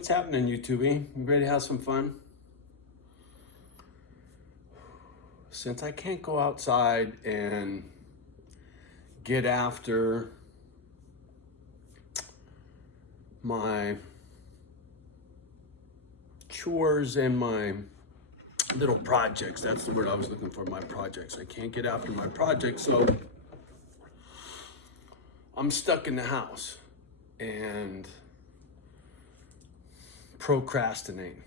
What's happening, YouTube? You ready to have some fun? Since I can't go outside and get after my chores and my little projects, that's the word I was looking for, my projects. I can't get after my projects, so I'm stuck in the house and procrastinating.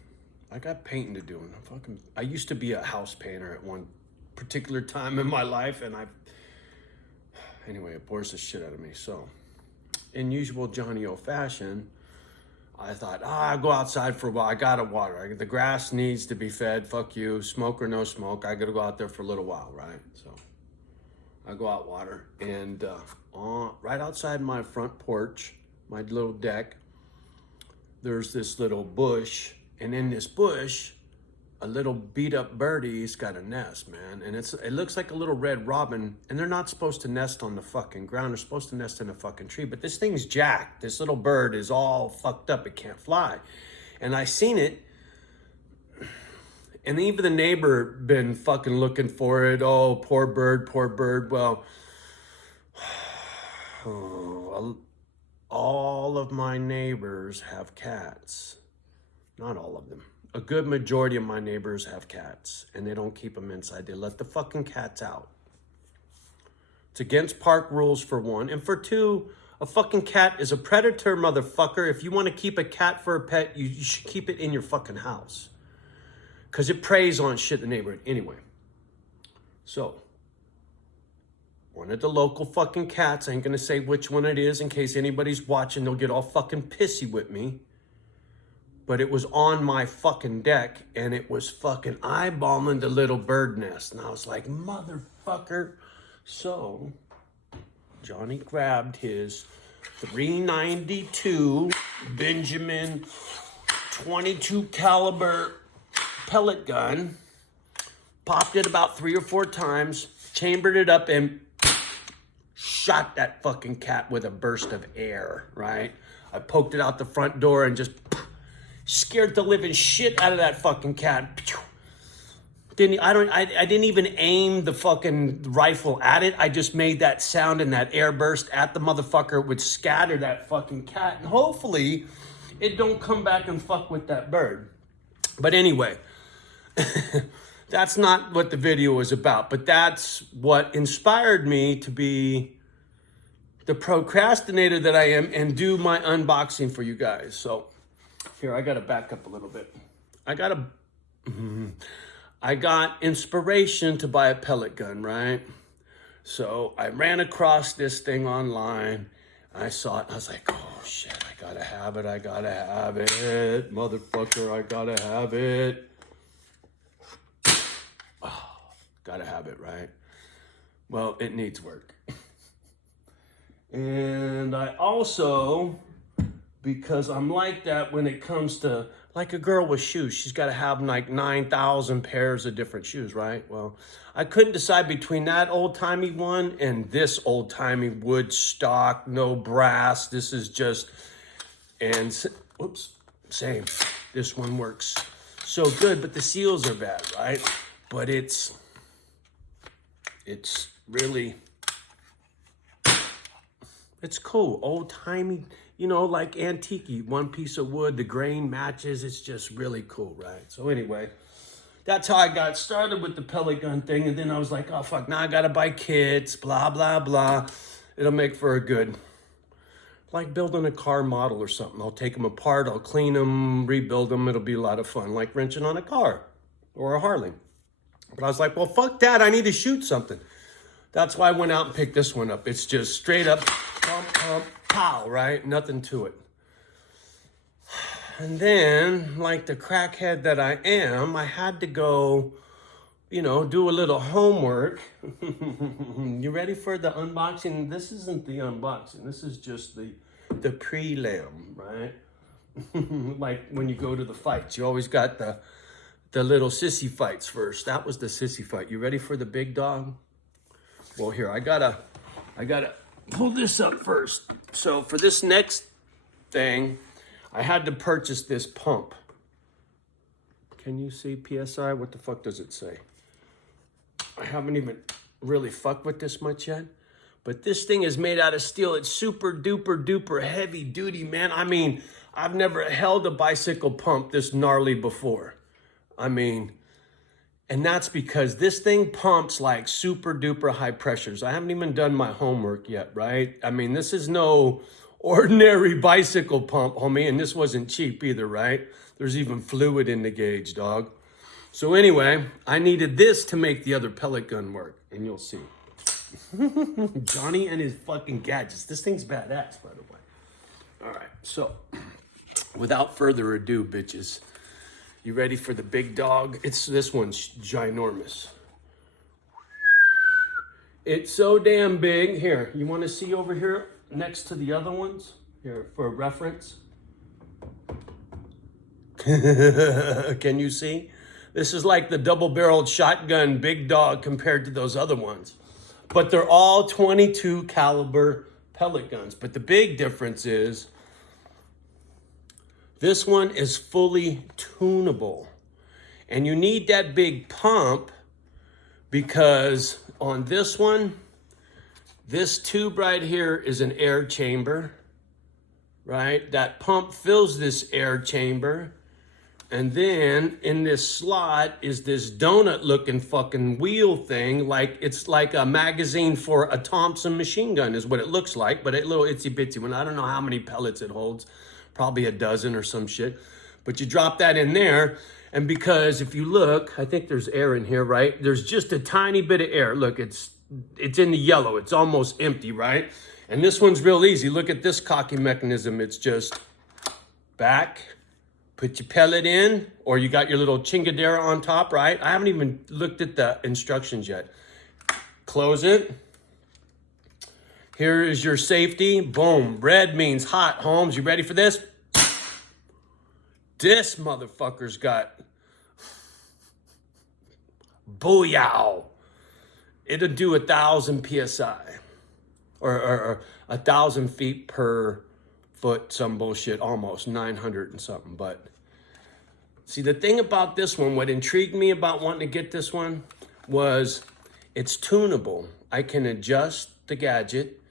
I got painting to do, and I used to be a house painter at one particular time in my life, and anyway, it bores the shit out of me. So, in usual Johnny O fashion, I thought, I'll go outside for a while. I gotta water. The grass needs to be fed. Fuck you, smoke or no smoke. I gotta go out there for a little while, right? So, I go out water, and right outside my front porch, my little deck, there's this little bush, and in this bush, a little beat up birdie's got a nest, man. And it looks like a little red robin, and they're not supposed to nest on the fucking ground. They're supposed to nest in a fucking tree, but this thing's jacked. This little bird is all fucked up. It can't fly. And I seen it, and even the neighbor been fucking looking for it. Oh, poor bird, poor bird. Well, all of my neighbors have cats. Not all of them. A good majority of my neighbors have cats, and they don't keep them inside. They let the fucking cats out. It's against park rules, for one. And for two, a fucking cat is a predator, motherfucker. If you want to keep a cat for a pet, you should keep it in your fucking house. Because it preys on shit in the neighborhood. Anyway. So, one of the local fucking cats, I ain't gonna say which one it is in case anybody's watching, they'll get all fucking pissy with me. But it was on my fucking deck, and it was fucking eyeballing the little bird nest. And I was like, motherfucker. So, Johnny grabbed his .392 Benjamin 22 caliber pellet gun, popped it about 3 or 4 times, chambered it up, and shot that fucking cat with a burst of air, right? I poked it out the front door and just scared the living shit out of that fucking cat. I didn't even aim the fucking rifle at it. I just made that sound, and that air burst at the motherfucker would scatter that fucking cat, and hopefully it don't come back and fuck with that bird. But anyway, that's not what the video was about, but that's what inspired me to be the procrastinator that I am and do my unboxing for you guys. So here, I got to back up a little bit. I got inspiration to buy a pellet gun, right? So I ran across this thing online. I saw it, and I was like, oh shit, I gotta have it. Motherfucker, I gotta have it. Oh, gotta have it, right? Well, it needs work. And I also, because I'm like that when it comes to, like a girl with shoes, she's got to have like 9,000 pairs of different shoes, right? Well, I couldn't decide between that old-timey one and this old-timey wood stock, no brass. This is just, and whoops, same. This one works so good, but the seals are bad, right? But it's really, it's cool, old-timey, you know, like antique, one piece of wood, the grain matches. It's just really cool, right? So anyway, that's how I got started with the pellet gun thing. And then I was like, oh, fuck, now I got to buy kits, blah, blah, blah. It'll make for a good, like building a car model or something. I'll take them apart, I'll clean them, rebuild them. It'll be a lot of fun, like wrenching on a car or a Harley. But I was like, well, fuck that. I need to shoot something. That's why I went out and picked this one up. It's just straight up, pump, pump, pow, right? Nothing to it. And then, like the crackhead that I am, I had to go, you know, do a little homework. You ready for the unboxing? This isn't the unboxing. This is just the prelim, right? Like when you go to the fights, you always got the little sissy fights first. That was the sissy fight. You ready for the big dog? Well, here, I gotta pull this up first. So for this next thing, I had to purchase this pump. Can you see PSI? What the fuck does it say? I haven't even really fucked with this much yet. But this thing is made out of steel. It's super duper duper heavy duty, man. I mean, I've never held a bicycle pump this gnarly before. I mean, and that's because this thing pumps like super duper high pressures. I haven't even done my homework yet, right? I mean, this is no ordinary bicycle pump, homie, and this wasn't cheap either, right? There's even fluid in the gauge, dog. So anyway, I needed this to make the other pellet gun work, and you'll see. Johnny and his fucking gadgets. This thing's badass, by the way. All right, so without further ado, bitches, you ready for the big dog? This one's ginormous. It's so damn big. Here, you want to see over here next to the other ones? Here, for reference. Can you see? This is like the double-barreled shotgun big dog compared to those other ones. But they're all 22 caliber pellet guns. But the big difference is this one is fully tunable. And you need that big pump because on this one, this tube right here is an air chamber, right? That pump fills this air chamber. And then in this slot is this donut looking fucking wheel thing. Like it's like a magazine for a Thompson machine gun is what it looks like. But a little itsy bitsy one. I don't know how many pellets it holds. Probably a dozen or some shit. But you drop that in there. And because if you look, I think there's air in here, right? There's just a tiny bit of air. Look, it's in the yellow. It's almost empty, right? And this one's real easy. Look at this cocking mechanism. It's just back. Put your pellet in, or you got your little chingadera on top, right? I haven't even looked at the instructions yet. Close it. Here is your safety. Boom. Red means hot, Holmes. You ready for this? This motherfucker's got booyah. It'll do 1,000 PSI or 1,000 feet per foot, some bullshit, almost 900 and something. But see, the thing about this one, what intrigued me about wanting to get this one was it's tunable. I can adjust the gadget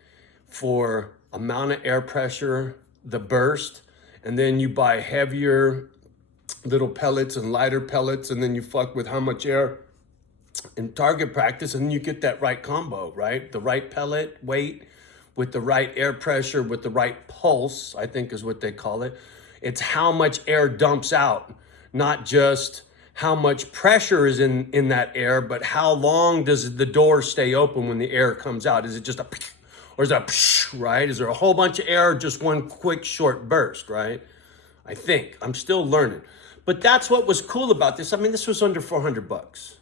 for amount of air pressure, the burst, and then you buy heavier little pellets and lighter pellets, and then you fuck with how much air in target practice, and you get that right combo, right? The right pellet weight with the right air pressure, with the right pulse, I think is what they call it. It's how much air dumps out, not just how much pressure is in that air, but how long does the door stay open when the air comes out? Is it just a, or is it a, right? Is there a whole bunch of air or just one quick short burst, right? I think. I'm still learning. But that's what was cool about this. I mean, this was under 400 bucks.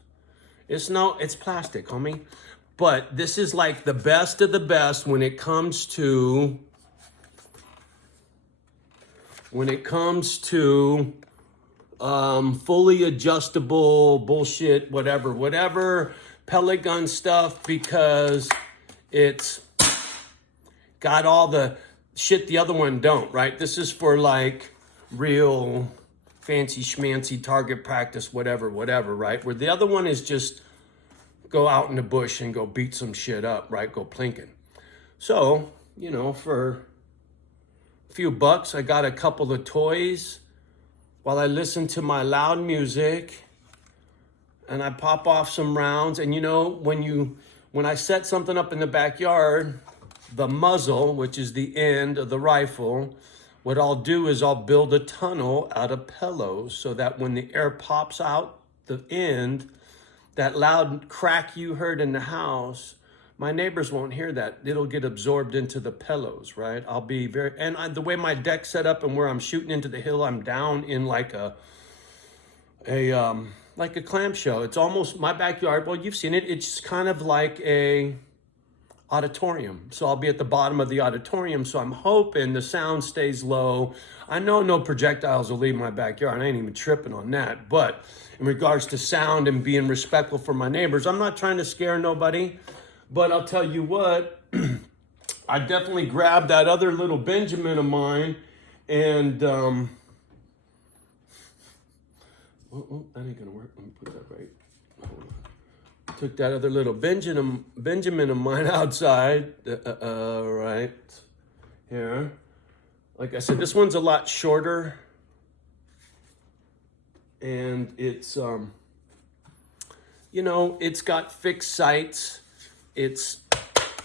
It's plastic, homie. But this is like the best of the best when it comes to fully adjustable bullshit, whatever pellet gun stuff, because it's got all the shit the other one don't, right? This is for like real fancy schmancy target practice, whatever, right? Where the other one is just go out in the bush and go beat some shit up, right? Go plinking. So, you know, for a few bucks, I got a couple of toys while I listen to my loud music and I pop off some rounds. And you know, when I set something up in the backyard, the muzzle, which is the end of the rifle, what I'll do is I'll build a tunnel out of pillows so that when the air pops out the end, that loud crack you heard in the house, my neighbors won't hear that. It'll get absorbed into the pillows, right? I'll be very, and the way my deck's set up and where I'm shooting into the hill, I'm down in like a clamshell. It's almost my backyard. Well, you've seen it. It's kind of like a auditorium. So I'll be at the bottom of the auditorium. So I'm hoping the sound stays low. I know no projectiles will leave my backyard. I ain't even tripping on that. But in regards to sound and being respectful for my neighbors, I'm not trying to scare nobody. But I'll tell you what, I definitely grabbed that other little Benjamin of mine And, oh, that ain't gonna work. Let me put that right. Hold on. Took that other little Benjamin of mine outside. Right here. Like I said, this one's a lot shorter. And it's, you know, it's got fixed sights. It's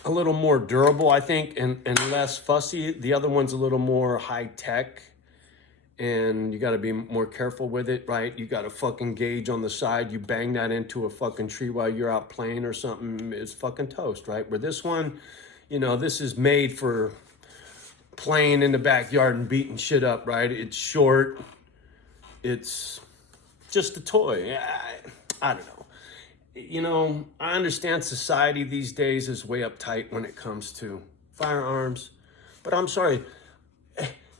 a little more durable, I think, and less fussy. The other one's a little more high tech. And you got to be more careful with it, right? You got a fucking gauge on the side. You bang that into a fucking tree while you're out playing or something, it's fucking toast, right? Where this one, you know, this is made for playing in the backyard and beating shit up, right? It's short. It's just a toy. I don't know. You know, I understand society these days is way uptight when it comes to firearms, but I'm sorry.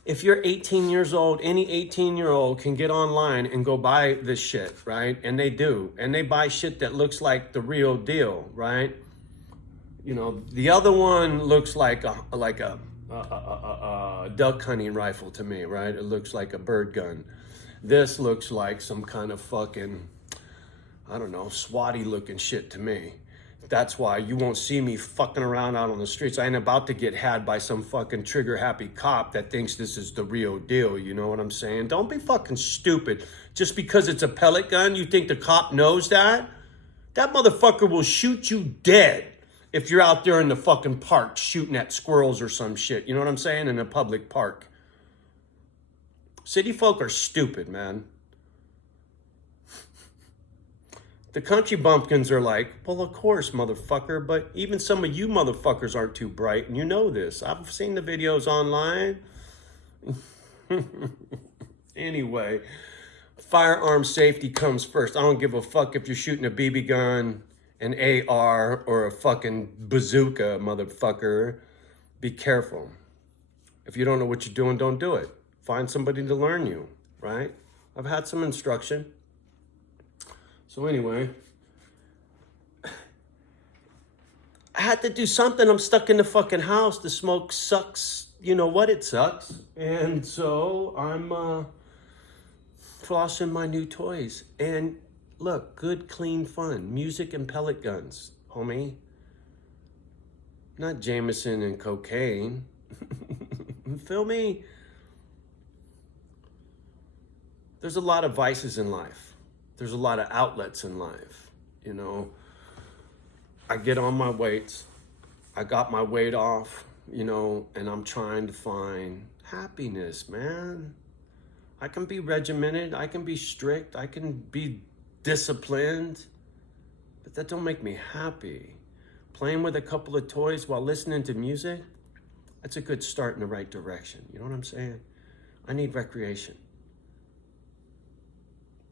If you're 18 years old, any 18-year-old can get online and go buy this shit, right? And they do. And they buy shit that looks like the real deal, right? You know, the other one looks like a duck hunting rifle to me, right? It looks like a bird gun. This looks like some kind of fucking, I don't know, swatty looking shit to me. That's why you won't see me fucking around out on the streets. I ain't about to get had by some fucking trigger happy cop that thinks this is the real deal. You know what I'm saying? Don't be fucking stupid. Just because it's a pellet gun, you think the cop knows that? That motherfucker will shoot you dead if you're out there in the fucking park shooting at squirrels or some shit. You know what I'm saying? In a public park. City folk are stupid, man. The country bumpkins are like, well, of course, motherfucker, but even some of you motherfuckers aren't too bright, and you know this. I've seen the videos online. Anyway, firearm safety comes first. I don't give a fuck if you're shooting a BB gun, an AR, or a fucking bazooka, motherfucker. Be careful. If you don't know what you're doing, don't do it. Find somebody to learn you, right? I've had some instruction. So anyway, I had to do something. I'm stuck in the fucking house. The smoke sucks. You know what? It sucks. And so I'm flossing my new toys. And look, good, clean fun. Music and pellet guns, homie. Not Jameson and cocaine. Feel me? There's a lot of vices in life. There's a lot of outlets in life, you know. I get on my weights. I got my weight off, you know, and I'm trying to find happiness, man. I can be regimented. I can be strict. I can be disciplined. But that don't make me happy. Playing with a couple of toys while listening to music, that's a good start in the right direction. You know what I'm saying? I need recreation.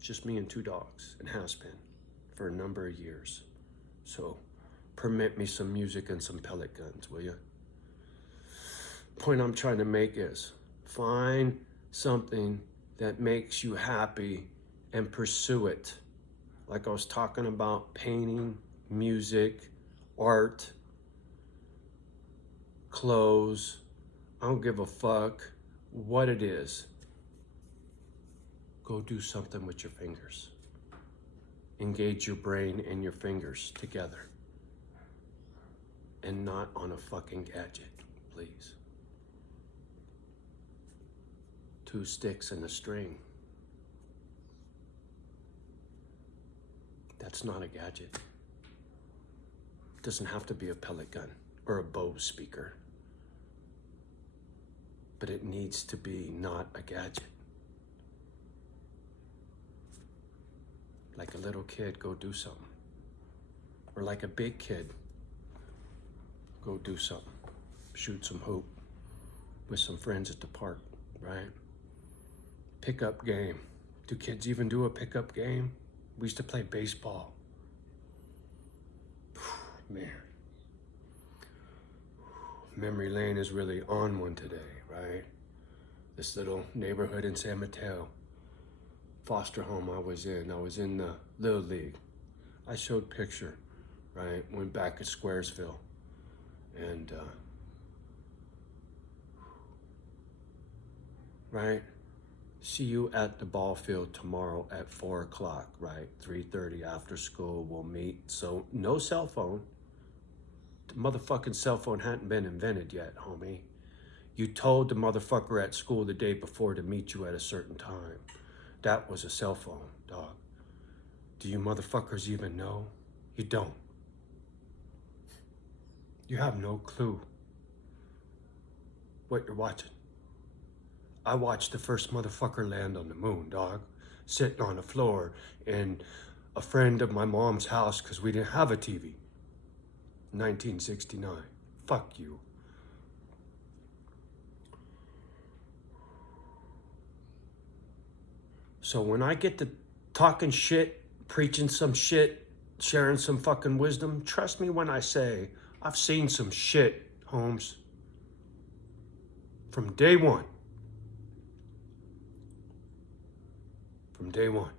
Just me and 2 dogs, and has been for a number of years. So permit me some music and some pellet guns, will you? Point I'm trying to make is find something that makes you happy and pursue it. Like I was talking about painting, music, art, clothes. I don't give a fuck what it is. Go do something with your fingers. Engage your brain and your fingers together. And not on a fucking gadget, please. 2 sticks and a string. That's not a gadget. It doesn't have to be a pellet gun or a Bose speaker. But it needs to be not a gadget. Like a little kid, go do something. Or like a big kid, go do something. Shoot some hoop with some friends at the park, right? Pickup game. Do kids even do a pickup game? We used to play baseball. Man. Memory lane is really on one today, right? This little neighborhood in San Mateo. Foster home I was in the Little League. I showed picture, right? Went back to Squaresville. And right? See you at the ball field tomorrow at 4 o'clock, right? 3:30 after school, we'll meet. So no cell phone. The motherfucking cell phone hadn't been invented yet, homie. You told the motherfucker at school the day before to meet you at a certain time. That was a cell phone, dog. Do you motherfuckers even know? You don't. You have no clue what you're watching. I watched the first motherfucker land on the moon, dog. Sitting on the floor in a friend of my mom's house because we didn't have a TV. 1969. Fuck you. So when I get to talking shit, preaching some shit, sharing some fucking wisdom, trust me when I say I've seen some shit, Holmes. From day one. From day one.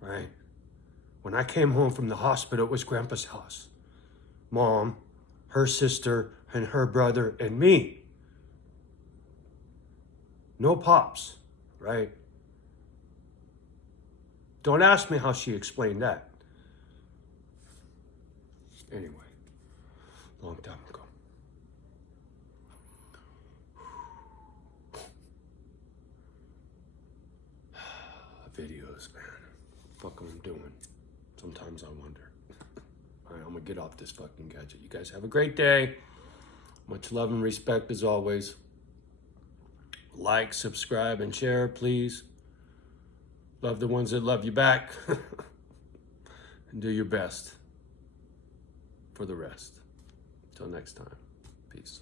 Right? When I came home from the hospital, it was Grandpa's house. Mom, her sister, and her brother, and me. No pops, right? Don't ask me how she explained that. Anyway, long time ago. Videos, man. Fuck what I'm doing. Sometimes I wonder. All right, I'm gonna get off this fucking gadget. You guys have a great day. Much love and respect as always. Like, subscribe, and share, please. Love the ones that love you back. And do your best for the rest. Till next time. Peace.